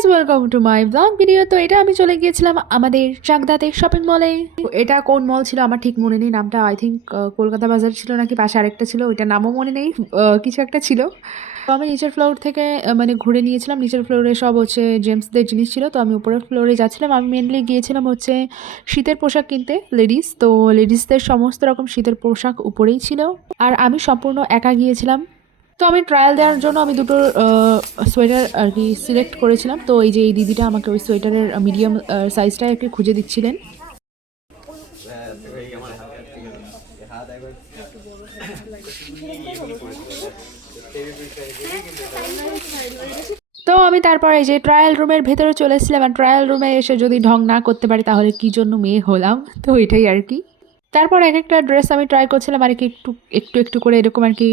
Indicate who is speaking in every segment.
Speaker 1: Guys welcome to my blog video তো এটা আমি চলে গিয়েছিলাম আমাদের চাকদাতে শপিং মলে এটা কোন মল ছিল আমার ঠিক মনে নেই, নামটা আই থিঙ্ক কলকাতা বাজার ছিল নাকি পাশে আরেকটা ছিল ওইটা নামও মনে নেই কিছু একটা ছিল। তো আমি নিচের ফ্লোর থেকে মানে ঘুরে নিয়েছিলাম, নিচের ফ্লোরে সব হচ্ছে জেমসদের জিনিস ছিল, তো আমি উপরের ফ্লোরে যাচ্ছিলাম। আমি মেনলি গিয়েছিলাম হচ্ছে শীতের পোশাক কিনতে লেডিস তো লেডিসদের সমস্ত রকম শীতের পোশাক উপরেই ছিল। আর আমি সম্পূর্ণ একা গিয়েছিলাম। তো আমি ট্রায়াল দেওয়ার জন্য আমি দুটো সোয়েটার আর কি সিলেক্ট করেছিলাম। তো এই যে এই দিদিটা আমাকে ওই সোয়েটারের মিডিয়াম সাইজটা আর কি খুঁজে দিচ্ছিলেন। তো আমি তারপর এই যে ট্রায়াল রুমের ভেতরে চলে এসেছিলাম। আর ট্রায়াল রুমে এসে যদি ঢং না করতে পারি, তাহলে কী জন্য মেয়ে হলাম? তো এটাই আর কি। তারপর এক একটা ড্রেস আমি ট্রাই করছিলাম, আর কি একটু একটু একটু করে এরকম আর কি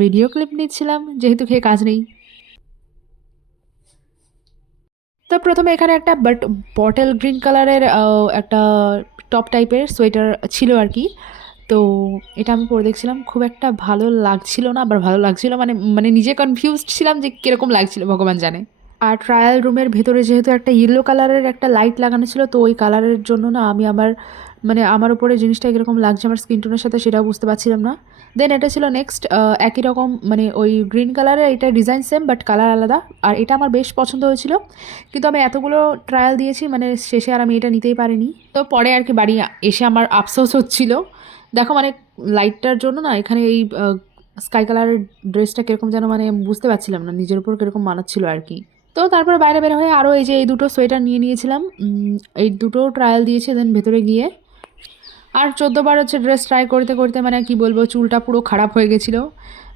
Speaker 1: ভিডিও ক্লিপ নিচ্ছিলাম, যেহেতু খেয়ে কাজ নেই। তো প্রথমে এখানে একটা বাট বটল গ্রিন কালারের একটা টপ টাইপের সোয়েটার ছিল আর কি। তো এটা আমি পরে দেখছিলাম, খুব একটা ভালো লাগছিল না, আবার ভালো লাগছিল মানে মানে নিজে কনফিউজড ছিলাম যে কীরকম লাগছিল, ভগবান জানে। আর ট্রায়াল রুমের ভেতরে যেহেতু একটা ইয়েলো কালারের একটা লাইট লাগানো ছিল, তো ওই কালারের জন্য না আমি আমার মানে আমার উপরে জিনিসটা কীরকম লাগছে, আমার স্কিন টোনের সাথে সেটাও বুঝতে পারছিলাম না। দেন এটা ছিল নেক্সট একই রকম মানে ওই গ্রিন কালারের এটা ডিজাইন সেম বাট কালার আলাদা। আর এটা আমার বেশ পছন্দ হয়েছিল, কিন্তু আমি এতগুলো ট্রায়াল দিয়েছি মানে শেষে আর আমি এটা নিতেই পারিনি। তো পরে আর কি বাড়ি এসে আমার আফসোস হচ্ছিল। দেখো মানে লাইটটার জন্য না এখানে এই স্কাই কালারের ড্রেসটা কীরকম যেন মানে বুঝতে পারছিলাম না, নিজের উপর কীরকম মানাচ্ছিল আর কি। তো তারপর বাইরে বের হয়ে আরও এই যে এই দুটো সোয়েটার নিয়ে নিয়েছিলাম। এই দুটো ট্রায়াল দিয়েছি দেন ভেতরে গিয়ে। আর চোদ্দোবার হচ্ছে ড্রেস ট্রাই করতে করতে মানে কি বলব, চুলটা পুরো খারাপ হয়ে গেছিল।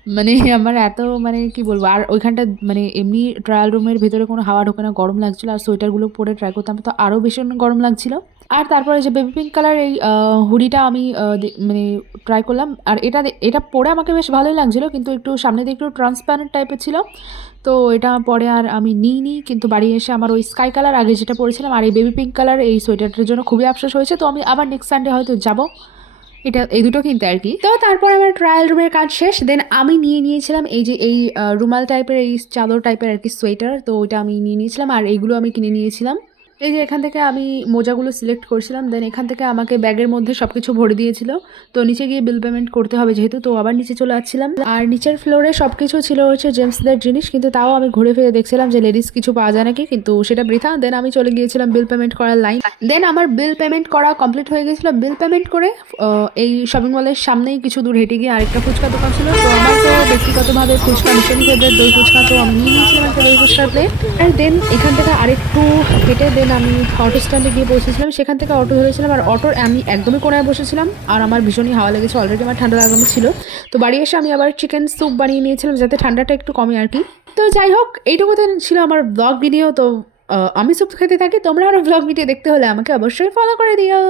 Speaker 1: মানে আমার এত মানে কি বলব? আর ওইখানটা মানে এমনি ট্রায়াল রুমের ভেতরে কোনো হাওয়া ঢোকে না, গরম লাগছিল। আর সোয়েটারগুলো পরে ট্রাই করতাম তো আরও ভীষণ গরম লাগছিল। আর তারপরে যে বেবি পিঙ্ক কালার এই হুডিটা আমি মানে ট্রাই করলাম। আর এটা এটা পরে আমাকে বেশ ভালোই লাগছিল, কিন্তু একটু সামনে দিয়ে একটু ট্রান্সপ্যারেন্ট টাইপের ছিল। তো এটা পরে আর আমি নিইনি, কিন্তু বাড়ি এসে আমার ওই স্কাই কালার আগে যেটা পরেছিলাম, আর এই বেবি পিঙ্ক কালার এই সোয়েটারটার জন্য খুবই আফসোস হয়েছে। তো আমি আবার নেক্সট সানডে হয়তো যাব। এটা এই দুটো কিনতে আর কি। তো তারপর আমার ট্রায়াল রুমের কাজ শেষ দেন আমি নিয়ে নিয়েছিলাম এই যে এই রুমাল টাইপের এই চাদর টাইপের আর কি সোয়েটার তো ওইটা আমি নিয়ে নিয়েছিলাম আর এইগুলো আমি কিনে নিয়েছিলাম। এই যে এখান থেকে আমি মোজাগুলো সিলেক্ট করেছিলাম দেন এখান থেকে আমাকে ব্যাগের মধ্যে সব কিছু ভরে দিয়েছিল। তো নিচে গিয়ে বিল পেমেন্ট করতে হবে যেহেতু, তো আবার নিচে চলে আসছিলাম। আর নিচের ফ্লোরে সব কিছু ছিল হচ্ছে জেন্টসদের জিনিস, কিন্তু তাও আমি ঘুরে ফিরে দেখছিলাম যে লেডিস কিছু পাওয়া যায় নাকি, কিন্তু সেটা বৃথা। দেন আমি চলে গিয়েছিলাম বিল পেমেন্ট করার লাইন দেন আমার বিল পেমেন্ট করা কমপ্লিট হয়ে গেছিল। বিল পেমেন্ট করে এই শপিং মলের সামনেই কিছু দূর হেঁটে গিয়ে আরেকটা ফুচকা দোকান ছিল। তো আমার তো ব্যক্তিগতভাবে ফুচকা ভীষণ ফেভারিট দই ফুচকা তো আমি নিয়ে নিয়েছিলাম একটা দই ফুচকার প্লেট আর দেন এখান থেকে আরেকটু হেঁটে দেন আমি অটো স্ট্যান্ডে গিয়ে বসেছিলাম, সেখান থেকে অটো ধরেছিলাম আর অটোর আমি একদমই কোনায় বসেছিলাম আর আমার ভীষণই হাওয়া লেগেছে অলরেডি আমার ঠান্ডা লাগানো ছিল। তো বাড়ি এসে আমি আবার চিকেন স্যুপ বানিয়ে নিয়েছিলাম যাতে ঠান্ডাটা একটু কমে আর কি। তো যাই হোক এইটুকু তো ছিল আমার ব্লগ ভিডিও তো আমি স্যুপ খেতে থাকি, তোমরা আরও ব্লগ ভিডিও দেখতে হলে আমাকে অবশ্যই ফলো করে দিও।